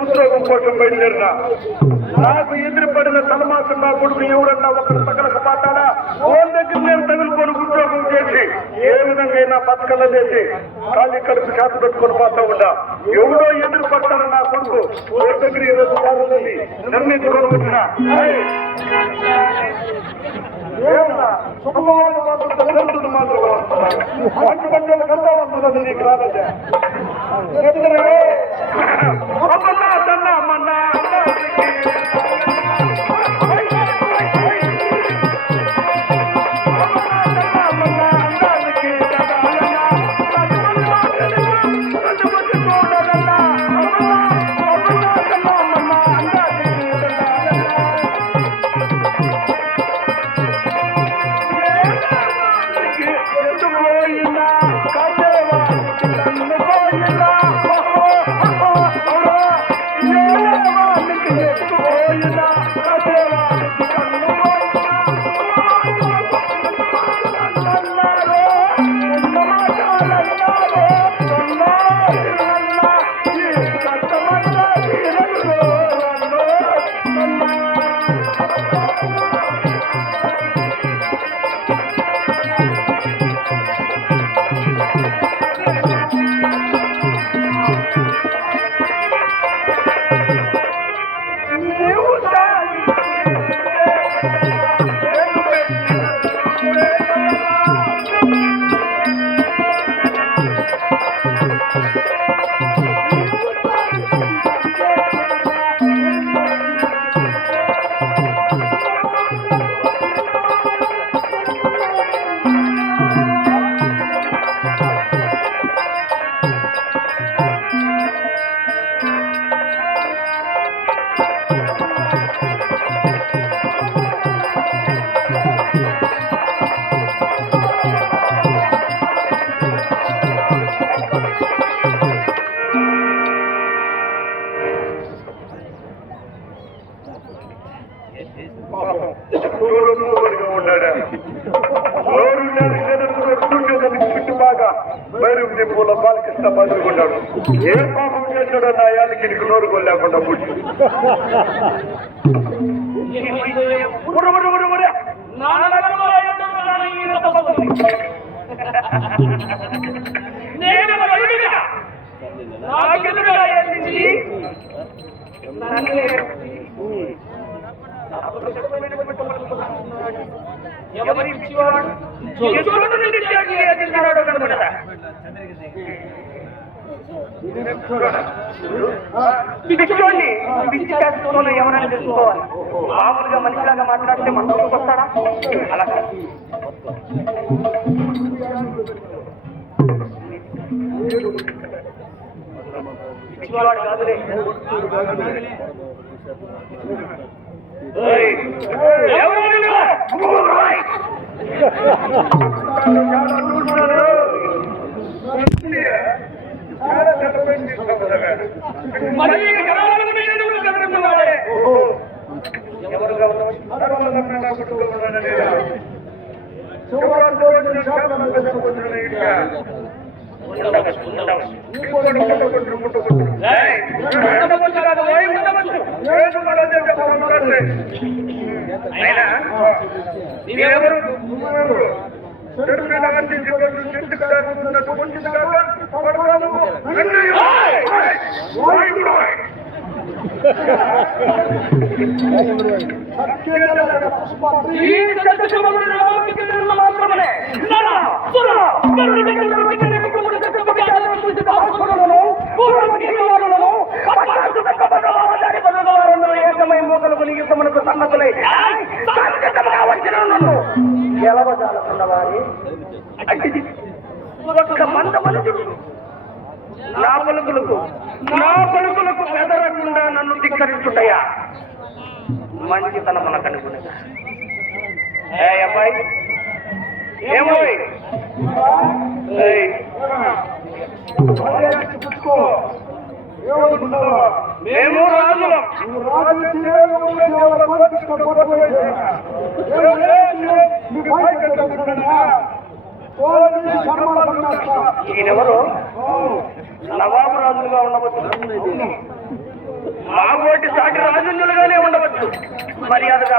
ఉద్యోగం కోసం బయలుదేరిన నాకు ఎదురుపడిన తలమాసం నా కొడుకు ఎవరన్నా ఒకరు సకలక పాటాడా ఓన్ దగ్గర నేను తగులుకొని ఉద్యోగం చేసి ఏ విధంగా బతకల చేసి ఖాళీ కడుపు చేత పెట్టుకొని పోతా ఉంటా. ఎవడో ఎదురు పడతాను నా కొడుకు ఓన్ దగ్గర ఈరోజు కాదని నిర్ణయించుకొని వచ్చిన శుభమాలను మాత్రం తల్లిదండ్రులు మాత్రం మంచి పంటలు కంటా వస్తున్నది నీకు రాలేదా పూల బాలకృష్ణ బదులుకున్నాడు. ఏ పాపం చేశాడో నా యాదికి నీకు నోరు లేకుండా పుట్టి నాకెదురుగా ఎత్తించి ఎవరి పిచ్చివాడు ఎదురు నుండి ఎత్తించాడు కనుక పిచ్చోడిని పిచ్చి చేస్తున్న ఎవరైనా తెలుసుకోవాలి. మామూలుగా మనిషిలాగా మాట్లాడితే మన వస్తాడా? అలా పిచ్చివాడు కాదులే. నా పలుకులకు బెదరకుండా నన్ను ధిక్కరించుటయా మంచితనం మనకు అనుకునేదా? అబ్బాయి ఏమో మేము రాజులం. ఈయనెవరు? నవాబు రాజులుగా ఉండవచ్చు, మాగోటి సాటి రాజులుగానే ఉండవచ్చు. మర్యాదగా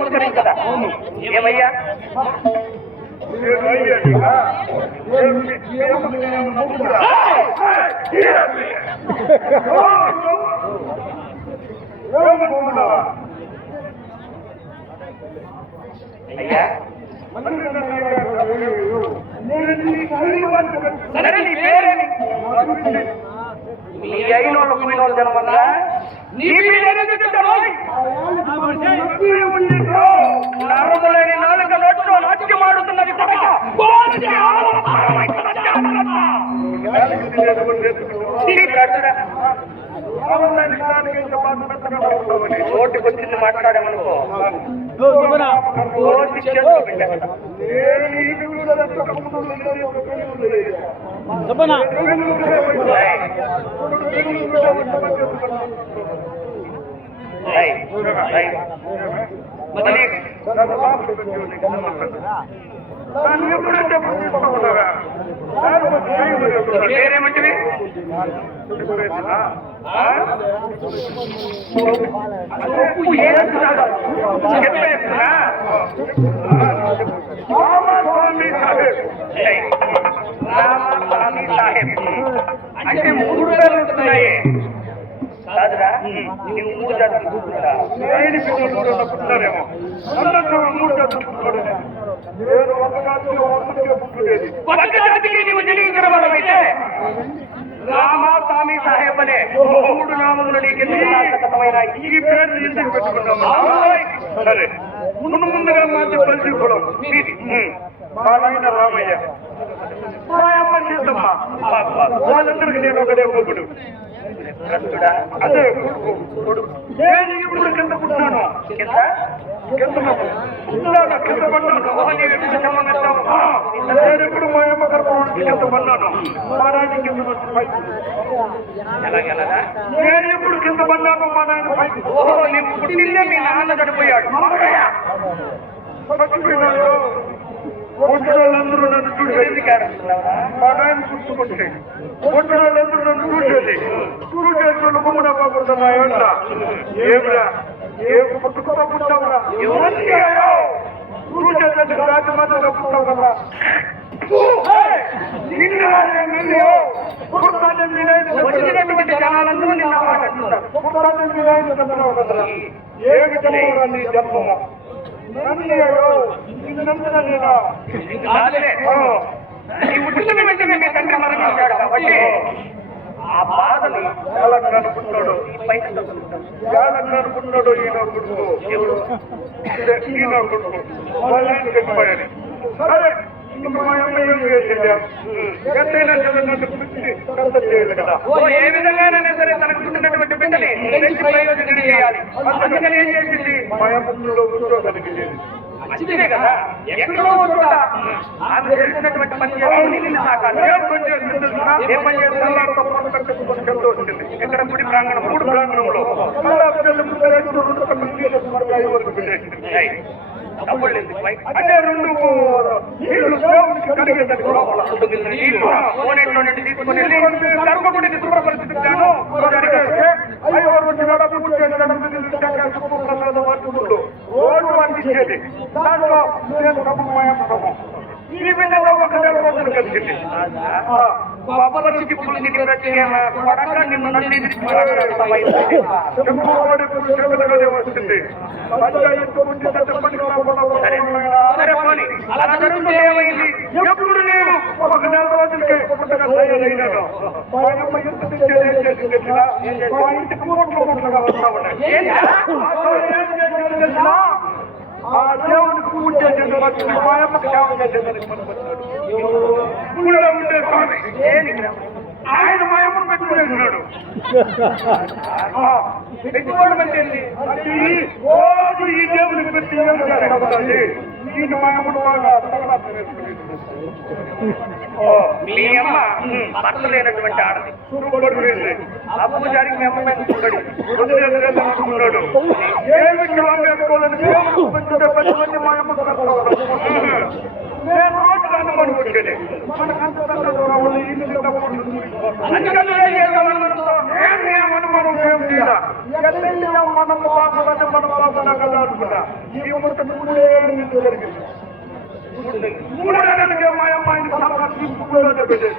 పురస్కరించదా? ఏమయ్యా అయ్యా మీ అయినోళ్ళు పోయినోళ్ళు జనమన్నా నరములేని నాలుక నోట్లో నాట్యం ఆడుతున్నది. నోటికొచ్చింది మాట్లాడామనుకో పేరేమంటివి? రామస్వామి సాహెబ్ అంటే 3 పేర్లు వస్తున్నాయి కాదురా? నీవు 3 జాతులు కూర్చుంటా పుట్టారేమో. ఒక్క జాతికి నీవు తెలియజేయబడమైతే రామ స్వామి సాహెబ్ అనే 3 నామములు నీకెందుకు సార్థకమైన ఈ పేరు ఎందుకు పెట్టుకున్నాము? సరే ముందుగా మాత్రం పరిధి కులం ఇది మా నాయన రామయ్య, మా అమ్మ సీతమ్మ, వాళ్ళందరికీ నేను ఒకటే కొడుకుడు. అదే నేను ఇప్పుడు కింద పుట్టాను, కింద పడ్డాను. నేను ఎప్పుడు మా అమ్మ గర్భంలోకి కింద పడ్డాను, మా నాయన కింద నేను ఎప్పుడు కింద పడ్డాను, మా నాయన పైకి. నీకు పుట్టిందే మీ నాన్న చనిపోయాడు. చచ్చిపోయినాడు. వాళ్ళందరూ నన్ను చూసేది, మా నాయన చూసుకుంటే వాళ్ళందరూ నన్ను చూసేది. చూసేటువంటి గుమ్మడా బాగుంటున్నాయో ఏమిరా ఏ పుట్టుకతో పుట్టావురా? చూసేది రాజు మాత్రంగా పుట్టావు కదా. వచ్చినటువంటి జనాలందరూ నిన్న ఏమి జన్మ నీ జన్మము మీ తండ్రి మరణించాడు కాబట్టి ఆ బాధని అనుకుంటున్నాడు అనుకుంటున్నాడు ఈయన కొడుకు ఈయన కొడుకు వాళ్ళని చెప్పాయని సరే మా అమ్మాయి ఏం చేసేదా ఎంతైనా చేయాలి కదా ఏ విధంగానైనా సరే తనకు పుట్టినటువంటి బిడ్డని ప్రయోజనం చేయాలి అందుకని ఏం చేసింది మా అమ్మలో ఉద్యోగానికి లేదు మంచిదే కదా ఎక్కడో చోట ఆమె చేసినటువంటి పని ఇక్కడ గుడి ప్రాంగణం 3 ప్రాంగణంలో అంటే 2 నీళ్లు తీసుకుని కరుకుడిని శుభ్రపరిస్థితిగాను రోడ్డు అందించేది దాంట్లో ఈ విధంగా ఒక నెల రోజులు కలిసింది వస్తుంది ఎప్పుడు నేను ఒక నెల రోజులకే తయారైనాను మా అమ్మ ఎంత మా ఇంటికి మూట్లుగా వస్తా ఉన్నాయి ఆ దేవుడికి పూజ చేసేది మా అమ్మకి సేవ చేసేది ఉండే స్వామి ఆయన మా అమ్మను పెట్టుకునేస్తున్నాడు పెట్టుకోవడం అంటే రోజు ఈ దేవుడికి పెట్టి ఈయన మా అమ్మను బాగా మీ అమ్మ భర్త లేనటువంటి ఆడది ఆ పూజారికి మీ అమ్మ మీద అనుకున్నాడు ఏమి వేసుకోవాలని దేవుడికి మా అమ్మ నేను రోజు అనుకుంటే మనకంత అనుమానం ఏం లేదా మనం బాగుంటే మనం బాగున్నా కదా అనుకున్నా ఈ జరిగింది 3 నెలలకే మా అమ్మాయిని పెట్టేది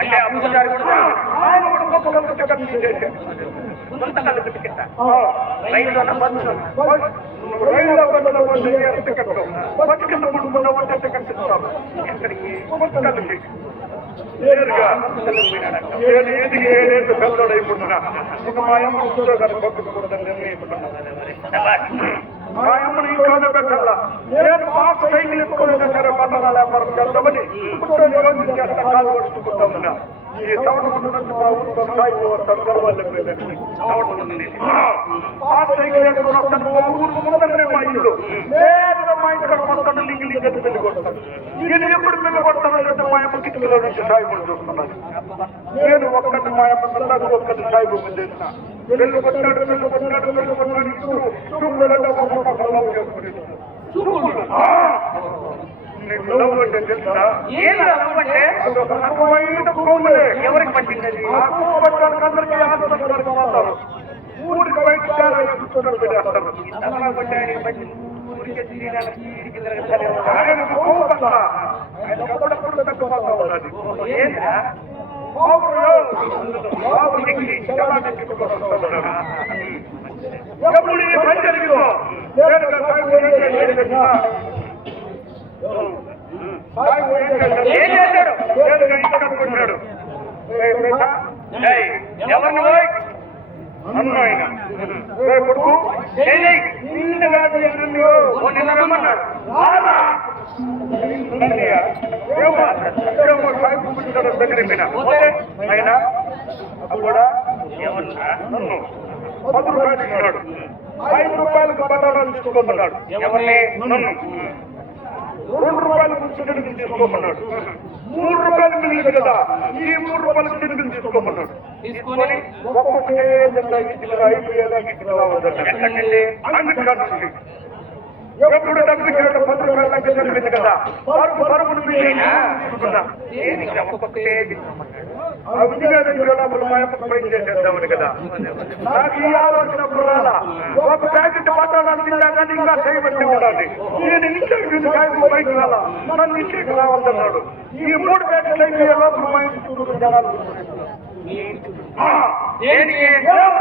అంటే అమ్మగారు ఆయన కూడా గొప్ప రైల్లో ఎక్కడికి నేరుగా ఏది పెద్దోడైపోతున్నా ఇక మా అమ్మ ఉద్యోగాన్ని పంపించకూడదని నిర్ణయించుకున్నా మా అమ్మను ఇంట్లోనే పెట్టాల నేను పాస్ సైకిల్ ఎత్తుకోలేదా సరే పట్టణ వ్యాపారం చేద్దామని రోజు చేస్తా కాలు పడుచుకుంటామన్నా ఈ సౌండ్ నుంచి మా ఊరితో స్థాయి వస్తాను పాస్ సైకిల్ ఎత్తుకుని వస్తాను మా ఊరు ముందరనే మా ఇల్లు నేరుగా మా ఇంటికి వస్తాను లింగి లింగి పెళ్లి కొడతాను నేను ఎప్పుడు పెళ్లి కొడతాను అంటే మా అమ్మ కిటికీలో నుంచి సాయి పడి చూస్తున్నాను నేను ఒక్కటి మా అమ్మ పిల్లలు ఒక్కటి సాయి బొమ్మ చేసిన పెళ్లి కొట్టాడు ఎవరికి పట్టింది ఊరికి బయట పని జరిగిందో ఏం చేశాడు కొట్టాడు ఎవరిని అన్న ఆయన కొడుకు నిన్నమన్నాడు ఆయన కూడా నన్ను 10 రూపాయలు ఇచ్చినాడు 5 రూపాయలకు బట్టాలు తీసుకోమన్నాడు ఎవరిని నన్ను 2 రూపాయలు చికెన్ తీసుకోమన్నాడు 3 రూపాయలు మిగిలింది కదా ఈ 3 రూపాయలు చికెన్ తీసుకోమన్నాడు తీసుకొని ఒక్కొక్కటి 5 ఎప్పుడు డబ్బు 10 రూపాయలు తగ్గింది కదా ఒక్కొక్కటే ఆ విధిగా దగ్గర మా యొక్క పని చేసేద్దామని కదా. నాకు ఈ ఆలోచన పురాణ ఒక ప్యాకెట్ పట్టాలని తిన్నా కానీ ఇంకా చేయబట్టి ఉండాలి. నేను ఇంటికి బయట రాలా, నన్ను ఇంటికి రావద్దన్నాడు. ఈ 3 ప్యాకెట్లు అయితే లోపల మా ఇంటి జనాలు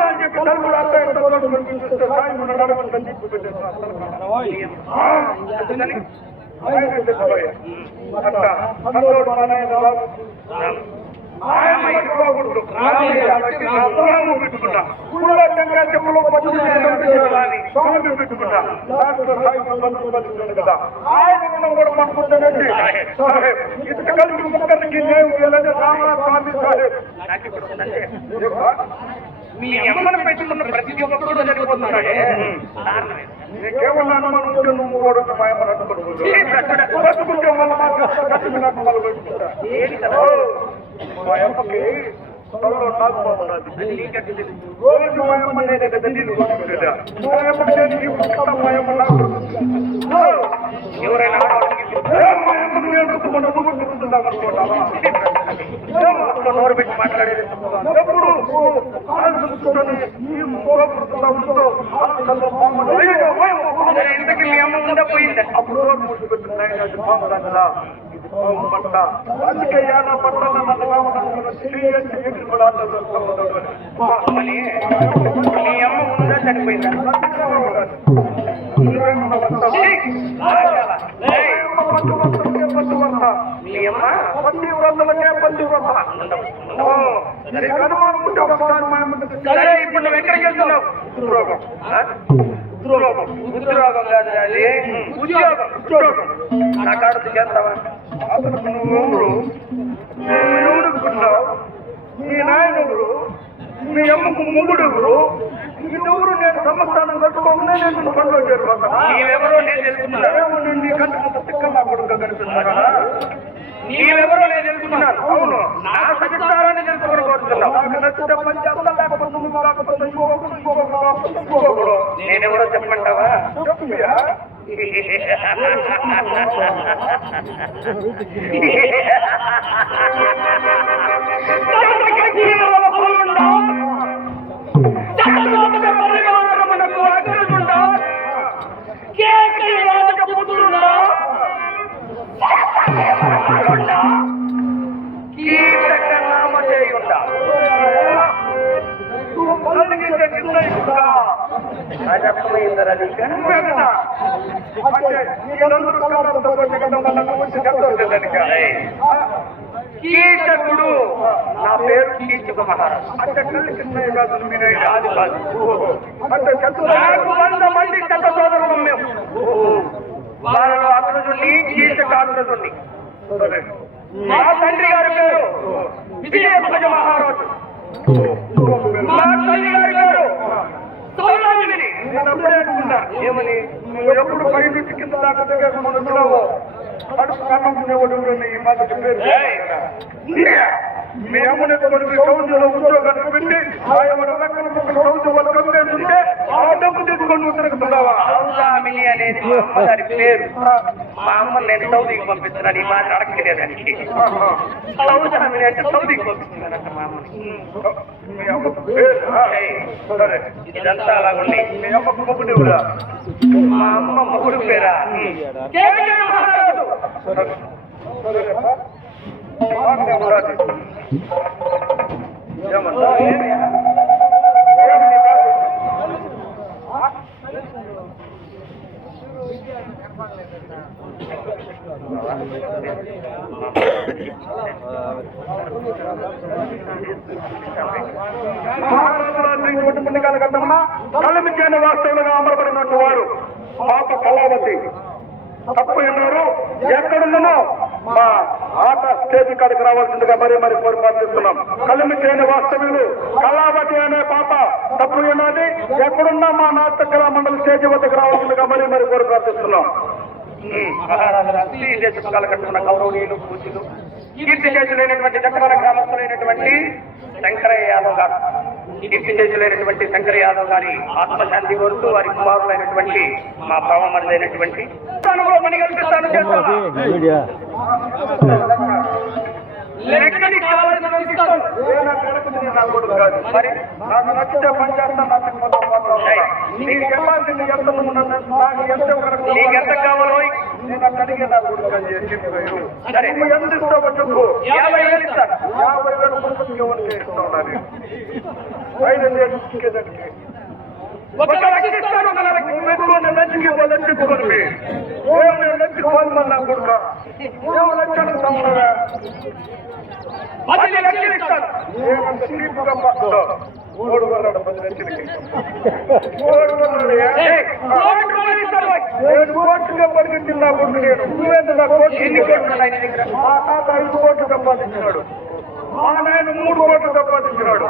అని చెప్పి తలుపుడు అర్థం సాయం నడవని చెప్పి పెట్టేస్తాను. పెట్టుకున్నా చెప్పులు పెట్టుకున్నా కదా. ఆయన కూడా పట్టుకుంటానండి ఇసుక కలిసి ముక్కడికి స్వామి సాహెబ్ మీ అమ్మను పెట్టుకున్న ప్రతి ఒక్కరు జరిగిపోతున్నాడే. నీకేమన్నా అనుమానం ఉంటే నువ్వు కూడా మా అమ్మను పట్టుకుంటే మా అమ్మకి త్వరలో నాకుపోతున్నది. రోజు మా అమ్మ నేను కదా నీళ్ళు కొట్టుకుంటా. మా అమ్మకి నేను మా అమ్మ నాకు ఎవరైనా మా అమ్మకు నేను కొట్టుకుంటున్నాం అనుకుంటావా? నోరు పెట్టి మాట్లాడేది ఎప్పుడు ఇంతకీ మీ అమ్మ ఉందా పోయింది? అప్పుడు రోడ్డు ముట్టు పెట్టుకున్నాయి కదా. పట్ట అందుకే యాన పట్టాల మీ అమ్మ ఉందా చనిపోయిందా? మీ అమ్మ సరే ఇప్పుడు నువ్వు ఎక్కడికి వెళ్తున్నావు? ఉద్యోగం కాదు అది ఉద్యోగం. నా కాడకు చేస్తావా? అసలు నువ్వు ఎవరుకున్నావు? మీ నాయనెవరు? మీ అమ్మకు మొగుడెవరు? ఇదెవరు? నేను సంస్థానం కట్టుకోకుండా నేను పనిలో చేరుకుంటాను. నీవెవరో నేను తెలుసుకున్నాను. నీ కంటే తిక్కల్లా కొడుకు కనిపిస్తున్నారా? నీవెవరో నేను తెలుసుకున్నాను. అవును, నా సచిస్తారాన్ని తెలుసుకొని కోరుతున్నావు. నాకు నచ్చితే పని చేస్తా, లేకపోతే నువ్వు కాకపోతే నేనెవరో చెప్పమంటావా? చెప్పుయా. కీచకుడు నా పేరు కీచక మహారాజు. అంటే కృష్ణయ్య కాదు, మీరు అది కాదు. అంటే 100 మంది చెత్త సోదరులు మేము. వాళ్ళలో అగ్రజుని కీచక అగ్రజుని. మా తండ్రి గారి పేరు విజయధ్వజ మహారాజు. మా తల్లి గారి పేరు సౌరామిని. నేను అప్పుడే అనుకున్నా ఏమని, నువ్వు ఎప్పుడు పై నుంచి కింద దాకా దగ్గర మనకు కడుపు కన్నుకునేవాడు ఈ మాట చెప్పేది. మీ అమ్మని సౌందర్యంలో ఉద్యోగాన్ని పెట్టి ఆయన రకాల సౌందర్యం కంప్లైంట్ ఉంటే ఆ డబ్బు తీసుకొని తిరుగుతున్నావా? సౌదామిని అనేది మా అమ్మగారి పేరు. మా అమ్మ నేను సౌదీకి పంపిస్తున్నాను. ఈ మాట అడగలేదానికి. సౌదామిని అంటే సౌదీకి పంపిస్తున్నానంట మా అమ్మని. మీ అమ్మ సరే, ఇదంతా అలాగుంది. మీ అమ్మకు మొగుడు కూడా మా అమ్మ మొగుడు పేరా ఏమంటా? కలిమిచేని వాస్తవులుగా అమరపడినట్టు వారు పాప కళావతి తప్పు ఎన్నారు. ఎక్కడున్నానో మా ఆట స్టేజ్ కాడికి రావాల్సిందిగా మరి కోరిపాటిస్తున్నాం. కలిమి చేయని వాస్తవ్యులు కళావతి అనే పాప తప్పు ఎన్నది. ఎక్కడున్నా మా నాటక కళా మండలి స్టేజ్ వద్దకు రావాల్సిందిగా మరి కోరి ప్రార్థిస్తున్నాం. కట్టుకున్న గౌరవనీయులు పూజలు కీర్తి చేతులైనటువంటి చక్రవర గ్రామస్తులైనటువంటి శంకరయ్య యాదవ్ గారు, కీర్తి చేతులైనటువంటి శంకర యాదవ్ గారి ఆత్మశాంతి కోరుతూ వారి కుమారులైనటువంటి మా ప్రభావమైనటువంటి పని కల్పిస్తాను. లెక్కని కావాలని ఇస్తాను. మరి నాకు నచ్చితే పని చేస్తాను. నీకు కెపాసిటీ ఎంత నాకు ఎంత కావాలో నేను అడిగే నా కొడుకు సరే ఎంత ఇస్తావో చెప్పు. 50,000 ఇస్తాను. 50,000 కొడుకు ఎవరు చేస్తున్నాను. 5,000 ఇచ్చేదానికి ఒక లక్ష ఇస్తాను. ఒక లక్ష నచ్చుకోమన్నా కొడుక 10 లక్షలు ఇస్తామన్నా 10 లక్షలు ఇస్తాను. ఏమంత చీపుగా పక్కలో 3 కొన్నాడు 10 లక్షలకి 3 కొన్నాడు. 7 కోట్లుగా పడికించింది నా కొడుకు. నేను నా కోట్లు ఎన్ని కోట్లు ఉన్నాయి నీ దగ్గర? మా తాత 5 కోట్లు సంపాదించినాడు. మా నాయన 3 కోట్లు సంపాదించినాడు.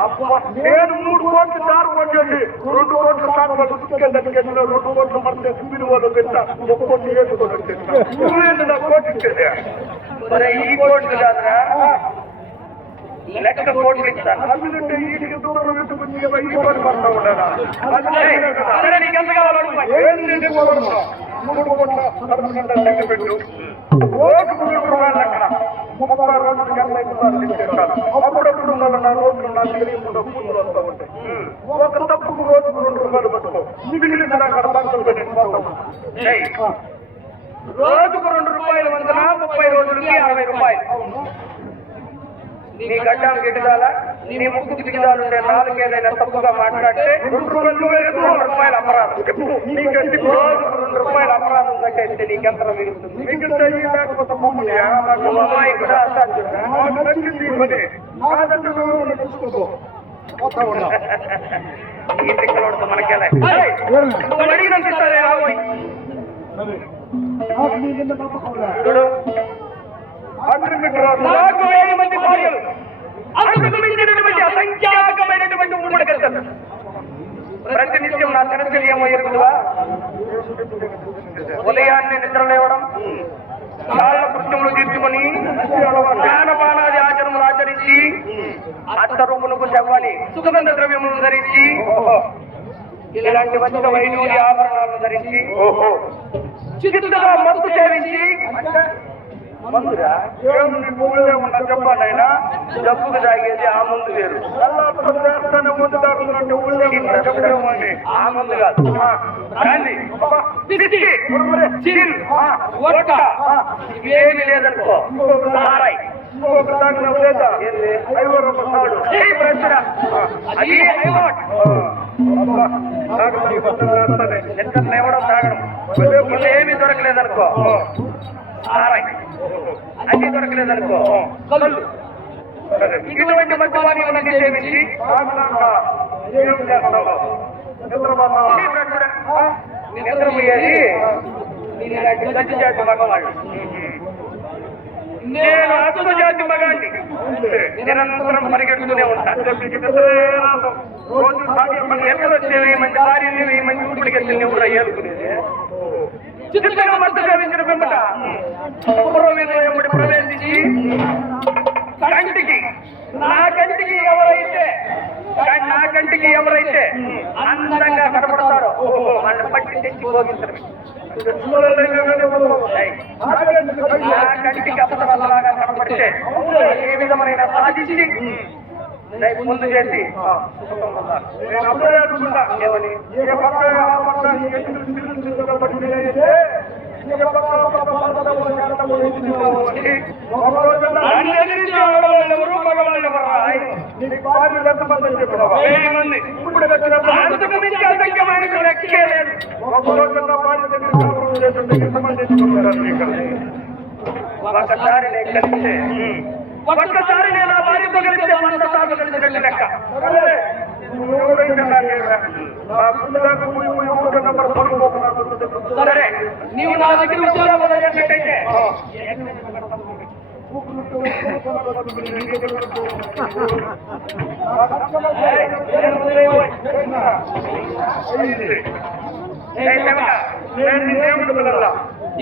నేను 3 కోట్లు దారి కొట్టేసి 2 కోట్లు సాగులో 2 కోట్లు మధ్య మీరు వాళ్ళు పెట్టా 1 కోట్లు వేసుకొని వచ్చేసిన నువ్వేంటి నా కోట్లు ఇచ్చేది. సరే ఈ కోట్లు కాదురా, లెక్క కోట్లు ఇస్తాను. అందుకంటే వీటికి దూరం వెతుకుని ఈ పని పడతా ఉన్నాడా. సరే నీకు ఎంత కావాలో అడుగు. ఏం నేను 3 కోట్ల లెక్క పెట్టు. రోజుకు 2 రూపాయలు లెక్క 30 రోజులకి 50 ఇచ్చేస్తాను. అప్పుడప్పుడు నా రోజులు నా తెలియకుండా పూజలు వస్తూ ఉంటాయి. ఒక తప్పుకు రోజుకు 2 రూపాయలు పట్టుకో. మిగిలిన నాకు అర్థం పెట్టి రోజుకు 2 రూపాయలు వందన 30 రోజులకి 60 రూపాయలు. నీ గడ్డం గిడ్డాలా, నీ ముక్కు గిడ్డాలు ఉండే 4 ఏదైనా తప్పుగా మాట్లాడితే 2 రూపాయలు అపరాధం. నీకంటే రోజుకు 2 రూపాయలు అపరాధం కట్టేస్తే నీకెంత మిగులుతుంది? మిగిలితే ఈ లేకపోతే మమ్మల్ని అమ్మాయి కూడా అసాధ్యుడా? నాకు నచ్చింది పని కాదంటే నువ్వు చూసుకో. ఈ తిక్కలోడితో మనకేలే. నువ్వు అడిగినంత ఇస్తానే రాబోయ్. చూడు, నాకు 7 మంది భార్యలు, అంతకు మించినటువంటి అసంఖ్యాకమైనటువంటి ఉమ్మడి కథలు. ప్రతినిత్యం నా దినచర్య ఏమో ఎరుగుదువా? ఉదయాన్నే నిద్ర లేవడం, కాళ్ళ కృత్యములు తీర్చుకొని స్నానపానాది ఆచరణలు ఆచరించి అత్తరూపులకు చెవ్వాలి సుగంధ ద్రవ్యములను ధరించి ఇలాంటి మంచి వైద్యుడి ఆభరణాలను ధరించి చిత్తుగా మత్తు సేవించి మందురా ఉన్నా చెప్పండి ఆయన డబ్బుకు తాగేది ఆ ముందు వేరు, చేస్తానే ముందు తాగుతున్నట్టు ఊళ్ళో చెప్పలేమండి. ఆ ముందు కాదు. ఇవేమి లేదనుకో సారాయి ఇంకొక తాగిన లేదా 5 రూపాయలు ప్రశ్న అది నిద్ర లేవడం తాగడం ఇవేమి దొరకలేదనుకో సారాయి, అన్ని దొరకలేదనుకో కళ్ళు. ఇటువంటి మధ్య వారిని సేవించి ఏం చేస్తావు నిద్రపోయేది గట్టి జాతి మగవాళ్ళు. నేను అసలు జాతి మగాండి, నిరంతరం పరిగెడుతూనే ఉంటాను. రోజు ఎక్కడ వచ్చే 1000 మంది భార్యని 1000 మంది ఊపిడికెళ్ళి కూడా ఏలుకునేది. చిత్రంగా మనసు సేవించిన పిమ్మట పూర్వవిధుడు ప్రవేశించి కంటికి నా కంటికి ఎవరైతే అందంగా కనపడతారో వాళ్ళని పట్టి తెచ్చి భోగించడమే. నా కంటికి అసలాగా కనపడితే ఏ విధమైన సాధించి ముందు చేసి నేను అప్పుడే అనుకుంటా ఏమని ఏ పక్క ఒకసారి నేను కలిస్తే ఒక్కసారి నేను ఆ భార్యతో కలిస్తే 100 సార్లు కలిసినట్టు లెక్క. సరే నీవు నా దగ్గర ఉద్యోగం మొదలెట్టినట్టయితే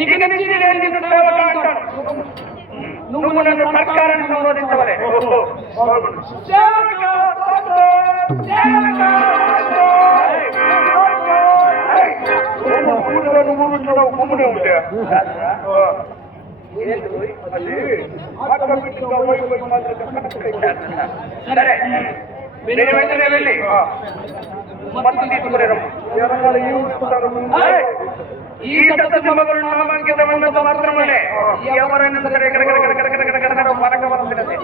ఇక నుంచి నేను నిన్ను సేవక అంటాను. నువ్వు నన్ను సర్కారాన్ని సంబోధించవలే. ఏంటి పోయి? అది ఆటోమేటిక్గా వైఫై మాత్రం సరే మీరు వెంటనే వెళ్ళి మత్తు తీసుకునేరు. ఏ రకాల ఏం చూస్తారు? ఈ సత్యమగలు నామాంకితమైనంత మాత్రమే ఎవరైనా సరే పరకవలసినది.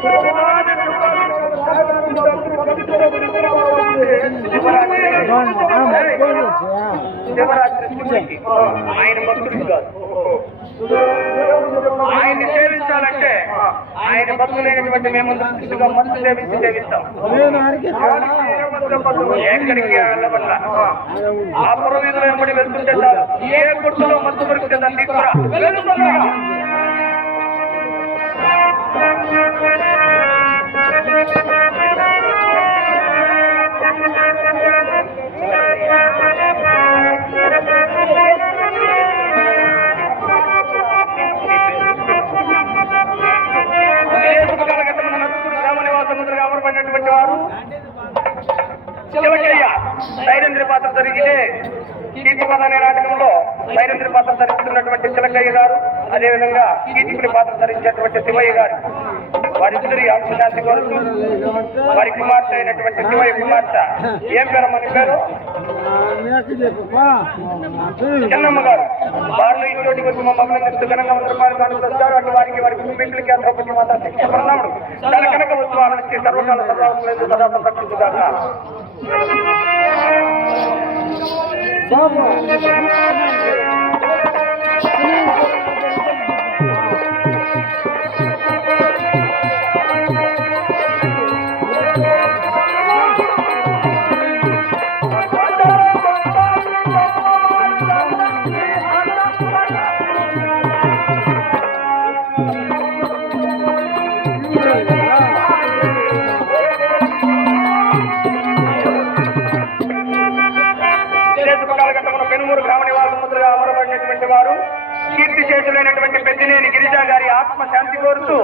శివరాత్రి ఆయన భక్తుడు కాదు. ఆయన్ని సేవించాలంటే ఆయన భక్తులైనటువంటి మేము దృష్టిగా మనసు సేవిస్తాం. ఎక్కడికి వెళ్ళవల్ల ఆ పురవీధులు వెంబడి వెళ్తుంటే చాలు. ఏ గుర్తులో మత్తు దొరికితే దాన్ని తీసుకురా. అమరపడినటువంటి వారు శివయ్య సైరంద్రి పాత్ర జరిగితే కీర్తిపద అనే నాటకంలో సైరంద్రి పాత్ర ధరిస్తున్నటువంటి చిలకయ్య గారు, అదేవిధంగా కీర్తికుడి పాత్ర ధరించేటువంటి శివయ్య గారు, వారిద్దరి ఆత్మశాంతి కోరుతూ వారి కుమార్తె అయినటువంటి శివయ్య కుమార్తె ఏం పేరమ్మని పేరు చెన్నమ్మ గారు వారిలో ఇంకోటి వచ్చి మా మమ్మల్ని ఘనంగా 100 రూపాయలు కానుకొస్తారు. అటు వారికి వారి కుటుంబీకులకి ద్రౌపది మాత శిక్ష ప్రణాముడు తన కనుక వస్తువులను ఇచ్చి సర్వకాల సర్వాలేదు సదా సంరక్షించుగాక. పెనుమూరు గ్రామనివాసముద్రుగా అమరపడినటువంటి వారు కీర్తి శేషులైనటువంటి పెద్దినేని గిరిజా గారి ఆత్మ శాంతి కోరుతూ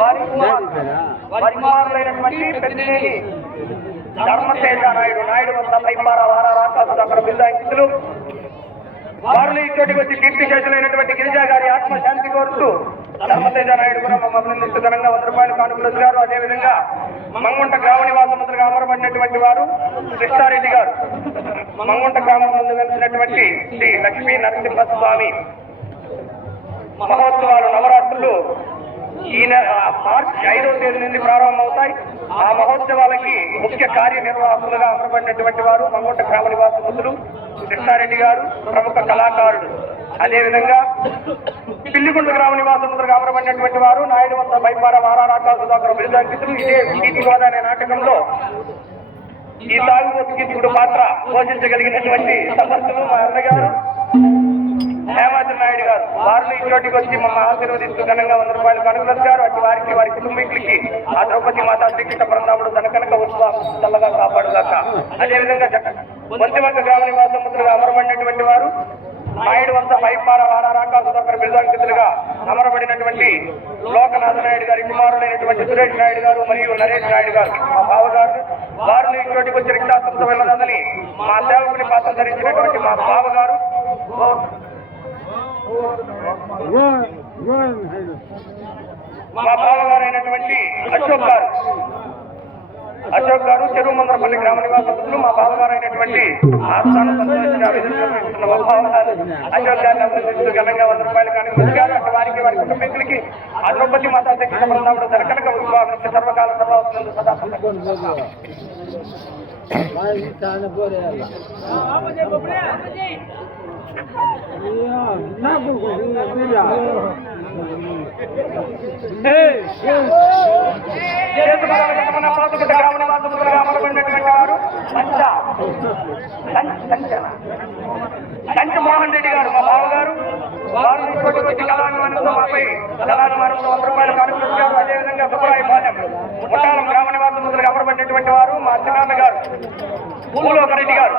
వారి కుమారులైనటువంటి పెద్దినేని ధర్మశేష నాయుడు వద్ద పైపార వార రాకాసు అక్కడ బిల్దాంకితులు వారిని ఇక్కడికి వచ్చి కీర్తి శేషులైనటువంటి గిరిజా గారి ఆత్మ శాంతి కోరుతూ ధర్మతేజ నాయుడు కూడా మమ్మల్ని ఘనంగా 100 రూపాయలు కానుకలు గారు, అదేవిధంగా మంగుంట గ్రామ నివాసముద్రుగా అమరపడినటువంటి వారు కృష్ణారెడ్డి గారు మంగుంట గ్రామం ముందు వెళ్తున్నటువంటి శ్రీ లక్ష్మీ నరసింహస్వామి మహోత్సవాలు నవరాత్రులు ఈ మార్చి 5వ తేదీ నుండి ప్రారంభమవుతాయి. ఆ మహోత్సవాలకి ముఖ్య కార్యనిర్వాహకులుగా అమరపడినటువంటి వారు మంగుంట గ్రామ నివాసముద్రులు కృష్ణారెడ్డి గారు, ప్రముఖ కళాకారుడు. అదేవిధంగా పిల్లిగుంట గ్రామ నివాసముద్రుగా అమరపడినటువంటి వారు నాయుడు వద్ద బైపార వారారాకాసు దాకా బిరుదాంకితులు. ఇదే కీర్తిగోద అనే నాటకంలో ఈ తాగుబోతు కీర్తికుడు పాత్ర పోషించగలిగినటువంటి సమర్థులు మా అన్నగారు హేమాద్రి నాయుడు గారు. వారిని చోటికి వచ్చి మమ్మల్ని ఆశీర్వదిస్తూ ఘనంగా 100 రూపాయలు కనుగొచ్చారు. అటు వారికి వారి కుటుంబీకులకి ఆ ద్రౌపది మాతా శ్రీకృష్ణ బృందాముడు తన కనుక ఉత్సవం చల్లగా కాపాడుగాక. అదేవిధంగా వంతివంక గ్రామ నివాసముద్రుగా అమరపడినటువంటి వారు నాయుడు వంత పైపార వారారాకాసు దగ్గర బిరుదాంకితులుగా అమరపడినటువంటి లోకనాథ నాయుడు గారి కుమారుడైనటువంటి సురేష్ నాయుడు గారు మరియు నరేష్ నాయుడు గారు మా బావగారు. వారిని ఇక్కడికి వచ్చి రిక్షాసంతో వెళ్ళదని మా సేవకుని పాత్ర ధరించినటువంటి మా బావగారు అయినటువంటి అశోక్ గారు చెరువు మందరపల్లి గ్రామ నివాసములు మా బావగారు అయినటువంటి అశోక్ గారిని అభినందిస్తూ ఘనంగా 100 రూపాయలు కానుకొచ్చారు. అటు వారికి వారి కుటుంబీకులకి ఆ ద్రౌపది మాతా శిక్షణ బృందాముడు తన కనుక ఉత్సవాలు సర్వకాల సర్వావసరం సదా మోహన్ రెడ్డి గారు మా బావగారు. వారు కళాభిమానంలో మాపై కళాభిమానంలో 100 రూపాయలు కానుకొచ్చారు. అదేవిధంగా సుబ్బరాయపాలెం ముఠాలం గ్రామ నివాసముద్రుగా అమరపడినటువంటి వారు మా చిన్నాన్న గారు పూలోకరెడ్డి గారు.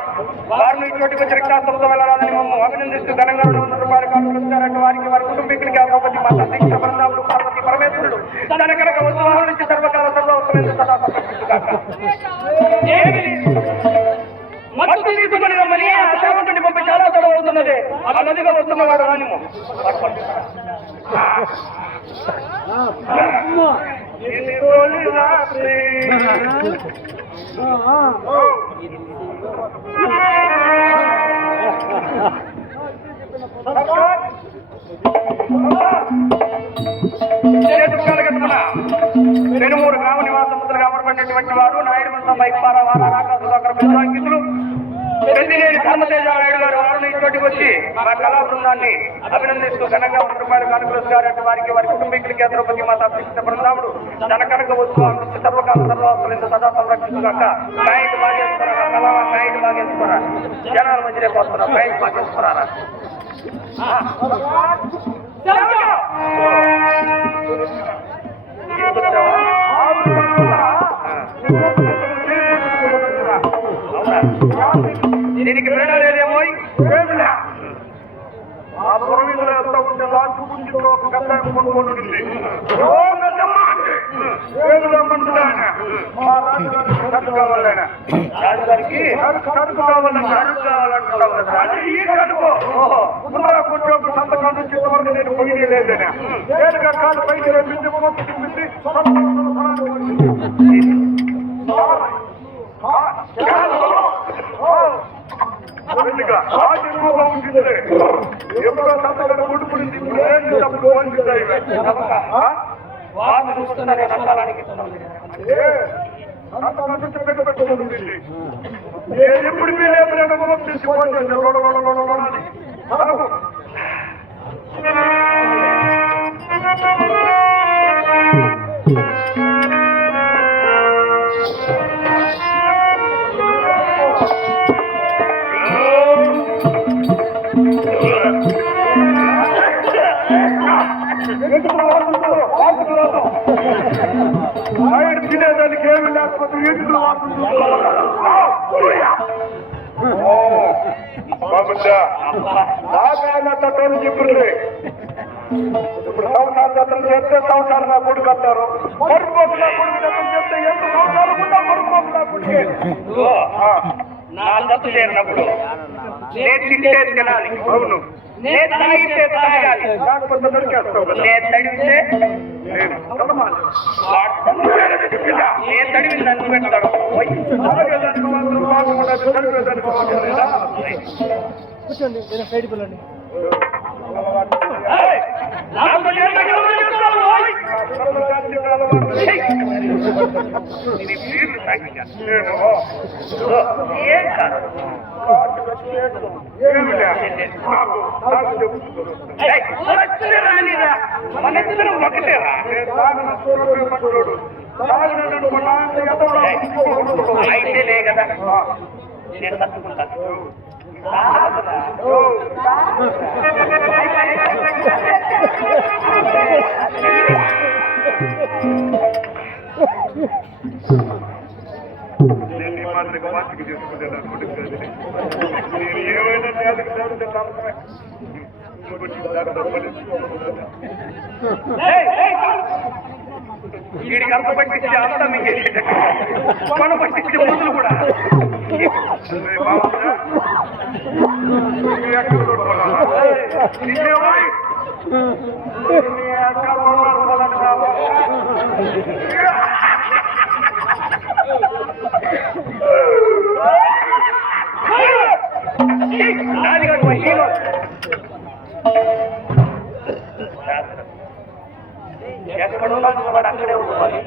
వారిని చోటికి వచ్చి రిక్షాసంతో వెళ్ళాలని మమ్మల్ని అభినందిస్తూ ఘనంగా 100 రూపాయలు కానుకొచ్చారంటే వారికి వారి కుటుంబీకులకి ఆ ద్రౌపది మాతా శిక్షణ బృందాములు పార్వతి పరమేశ్వరుడు తన కనుక ఉత్సవాల నుంచి సర్వకాల సర్వోత్తమైన సదా సంరక్షించుగాక. మత్తు తీసుకుని రమ్మని ఆ సేవకుడిని పంపి చాలా తడవుతున్నది. ఆ నదిగా వస్తున్నవాడు రానిము ఇది తొలి రాత్రి. పెనుమూరు గ్రామ నివాసములుగా అమరపడినటువంటి వారు నాయుడు మంత మైపార వారాకాశులు పెద్దినేని ధర్మతేజ నాయుడు గారు వారిని ఇంటికి వచ్చి మా కళా బృందాన్ని అభినందిస్తూ ఘనంగా రూపాయలు కానుకలుస్తారు వారికి వారి కుటుంబీకులకి ద్రౌపది మాత శిక్షణ బృందాముడు తన కనుక వస్తువు సర్వకాల సర్వస్తులు సదా సంరక్షించుగాక నాయుడు బాగేసుకున్నారా కళా నాయుడు బాగేసుకున్నారా జనాల మధ్యనే వస్తున్నారు నాయుడు బాగేసుకున్నారా దీనికి ప్రేరణ లేదేమో ఆ పురవీధులు ఎంత ఉంటే లాస్ట్ గుంజిలో ఒక గంట కొనుక్కుంటుంది. రాజుగారికి కడుపు కావాలంటే ఈ కడుపు కొంచెం సంతకం నుంచి వరకు నేను పోయి లేదనే నేరుగా కాలు పైకి రేపించి చూపించి ఎప్పుడో సంతకం ఉడుపుడింది వాళ్ళు చూస్తున్నారే నష్టాలానికి ఎప్పుడు మీరు తీసుకుపోయి ఆయన తినేదానికి ఏమి లేకపోతే ఇంట్లో నాకైనా తట్టని చెప్పింది. ఇప్పుడు సంవత్సరాలు దత్తలు చేస్తే సంవత్సరాలు నా కొడుకు అంటారు. మరుపోకు నా కొడుకు దత్తలు చేస్తే ఎంత సంవత్సరాలు కూడా మరుపోకు నా కొడుకే. నా దత్తు చేరినప్పుడు నేను తింటే తినాలి. అవును, నేను తాగితే తాగాలి. లేకపోతే దొరికేస్తావు కదా. నేను తడివితే నేను తడమాలి. నేను తడివి నన్ను పెడతాడు. తాగేదానికి మాత్రం బాగుండదు, చదివేదానికి బాగుండలేదా? కూర్చోండి సైడ్కి వెళ్ళండి. మనందరం ఒకటేరా. అయితే లే కదా నేను తట్టుకుంటాను. నేను ఈ మాదిరిగా వాటికి చేసుకుంటే నా కొడుకు కాదు. నేను ఏమైనా నేతకు చదివితే నమ్మకమే. వీడికి అంత పట్టించి అంతా మీకు మనం పట్టించే ముందులు కూడా రాజుగారు హీరో ఎక్కడున్నా వాడు అక్కడే ఉండాలి.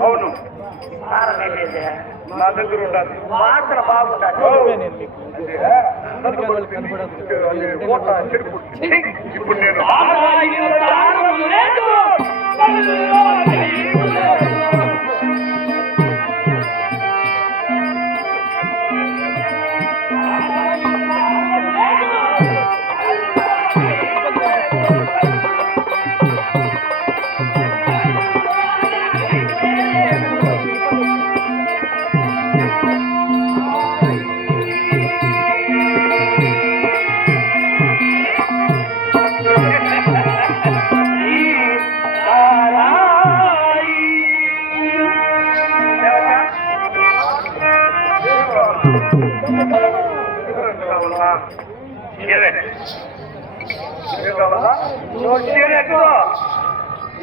అవును నా దగ్గర ఉండాలి వాసన బాగుండాలి. ఇప్పుడు నేను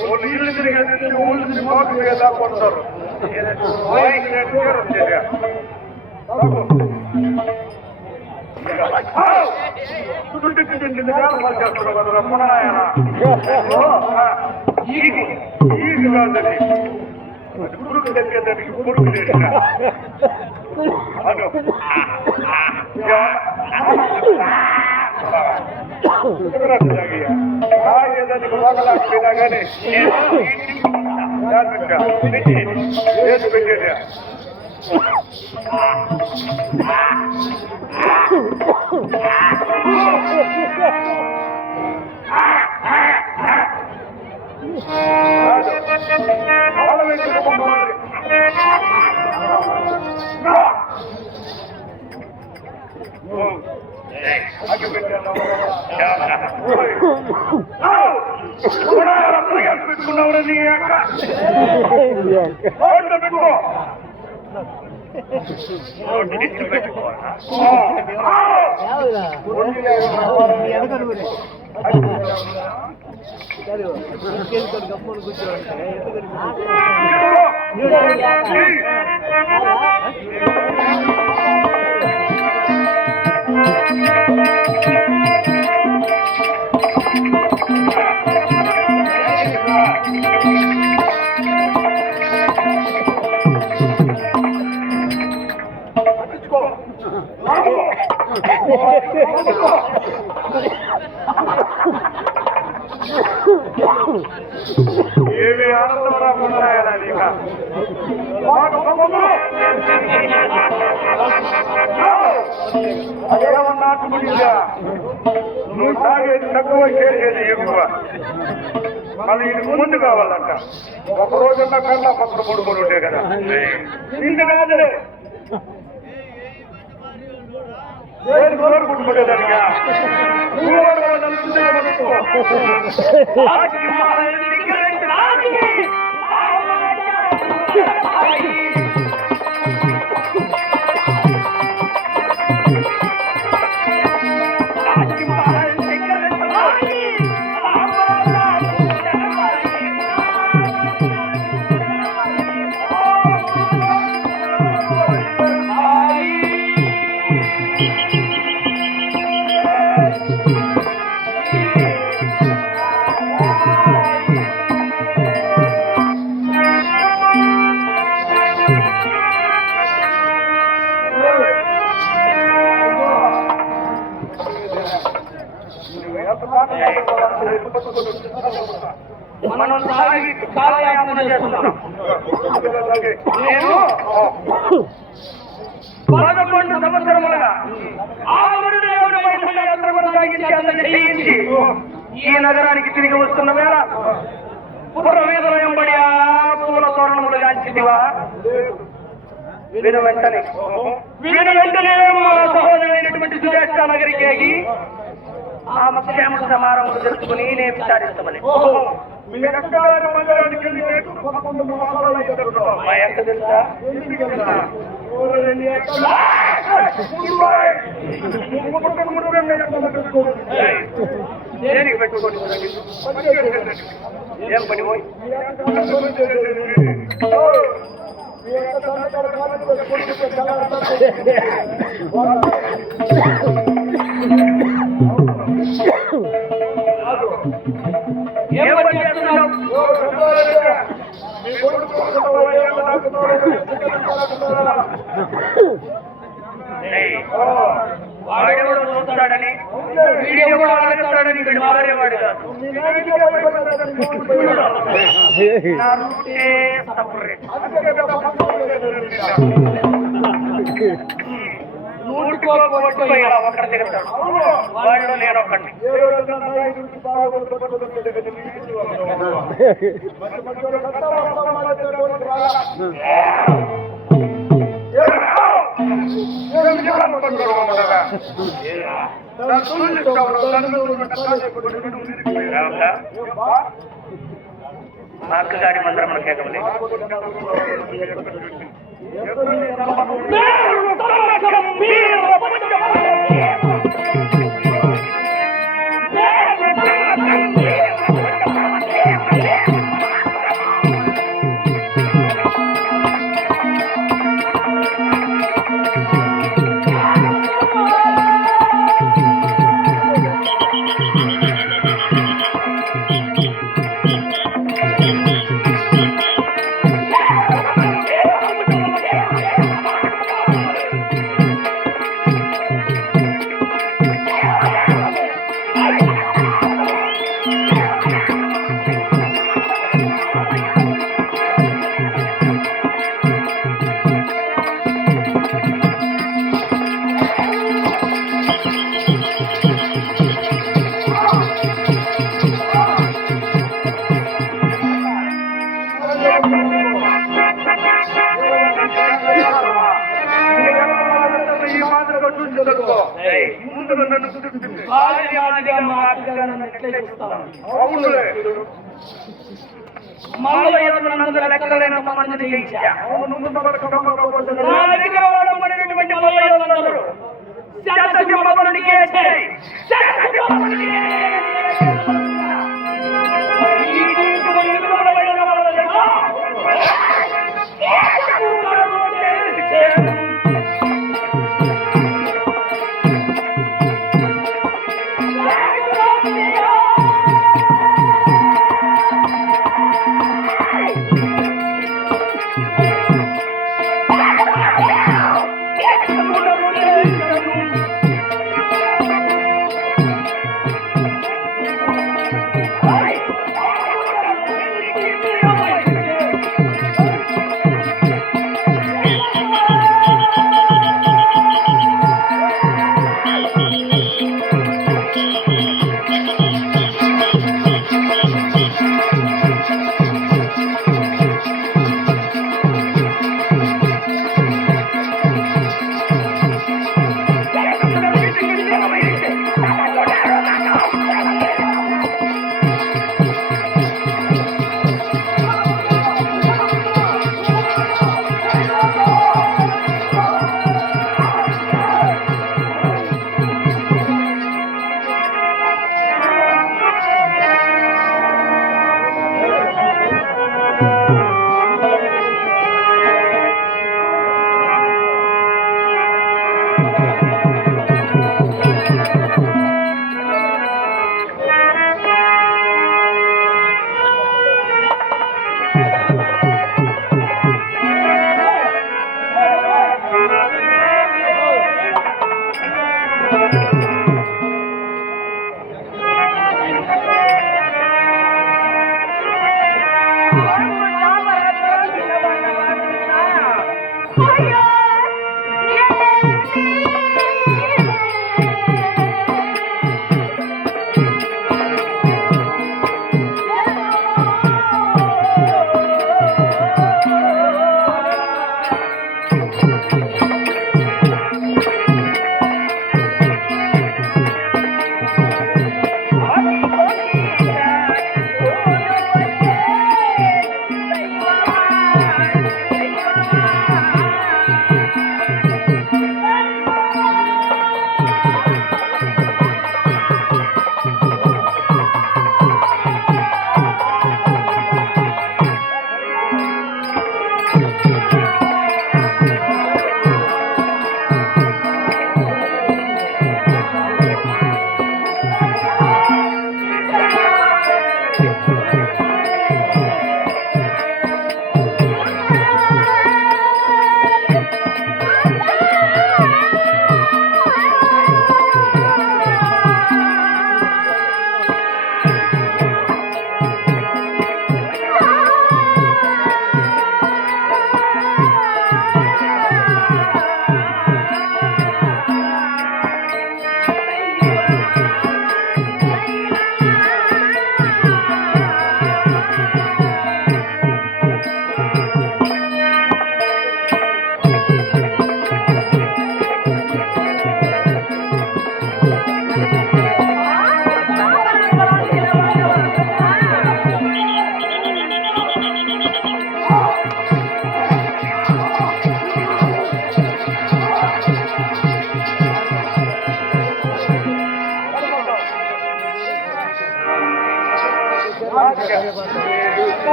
వాళ్ళు ఇల్లు తిరిగి ఊళ్ళు తిరిగి మాకు కదా కొడతారు ఈగి కాదని పురుగు తగ్గేదానికి పురుగు చేసిన ఏదానికి మొగలాకపోయినా కానీ వేసి పెట్టేది పెట్టుకున్నావు నీ అక్క పెట్టుకో ఏమి ఆనందం రాకుండా అదేమన్నా నువ్వు తాగేది తక్కువ చేసేది ఎక్కువ మళ్ళీ ఇది ముందు కావాలంట ఒక రోజున్న కన్నా పక్కన కొడుకుని ఉంటే కదా నిన్ను కాదులే కోరుకుంటుకోలేదానిగా మనం తాగి కాలయాపన చేస్తున్నాం. నేను 11 సంవత్సరములుగా ఆ గురుదేవుని వైకుంఠ యాత్ర కొనసాగించి అందజేయించి ఈ నగరానికి తిరిగి వస్తున్న వేళ పురవీధుల వెంబడి ఆ పూల తోరణములు గాంచితివా? విను వెంటనే మా సహోదరైనటువంటి సురేష్ట నగరికి ఆ ముఖ్యమ సమారంభం తెలుసుకుని నేను విచారిస్తామని. మీ అక్కగారి మందిరానికి వెళ్ళి నేను 11 మాసాలు అయ్యేటప్పుడు మా యొక్క తెలుసా? దేనికి పెట్టుకోండి? ఏం పని పోయి ఏం పని చేస్తున్నావు? వాడెవడో చూస్తాడని వీడియో కూడా అడుగుతాడని వీడు మారేవాడు కాదు. ఒకటి తిరుగుతాడు వాడిలో నేను ఒకడిని. మా అక్కగారి మందిరం మన కేకమలే లెక్కలైన మందిని జయించా. నా దగ్గర వాడబడినటువంటి మల్లయ్యలందరూ శాసనసభ్యునికి చేయి.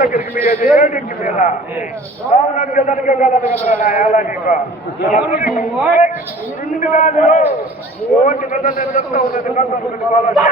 దగ్గరికి మీ దేవుడికి మీద రావడానికి దానికే కదా ఎలా నీకు రెండు కాదు ఓటి పెద్ద నేను చెప్తా ఉన్నది కదా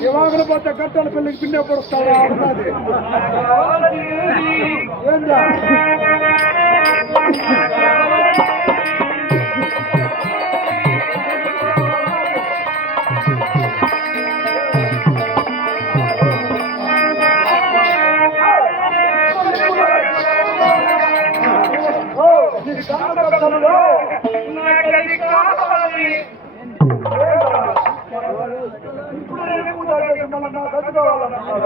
ఇవాగలు పోతే కట్టాల పిల్లకి పిన్నే పొడుస్తావా అన్నది ఏందా తమ్ముడు నాకది కావాలి. ఇప్పుడు ఎక్కువ తాగేసి మళ్ళీ నాకు అది కావాలన్నారా?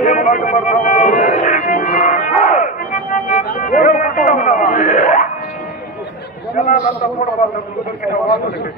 ఏం బాధపడతావు? ఏం పడతావు? జనాలంతా కూడా వాళ్ళు దొరికిన వాదులకి.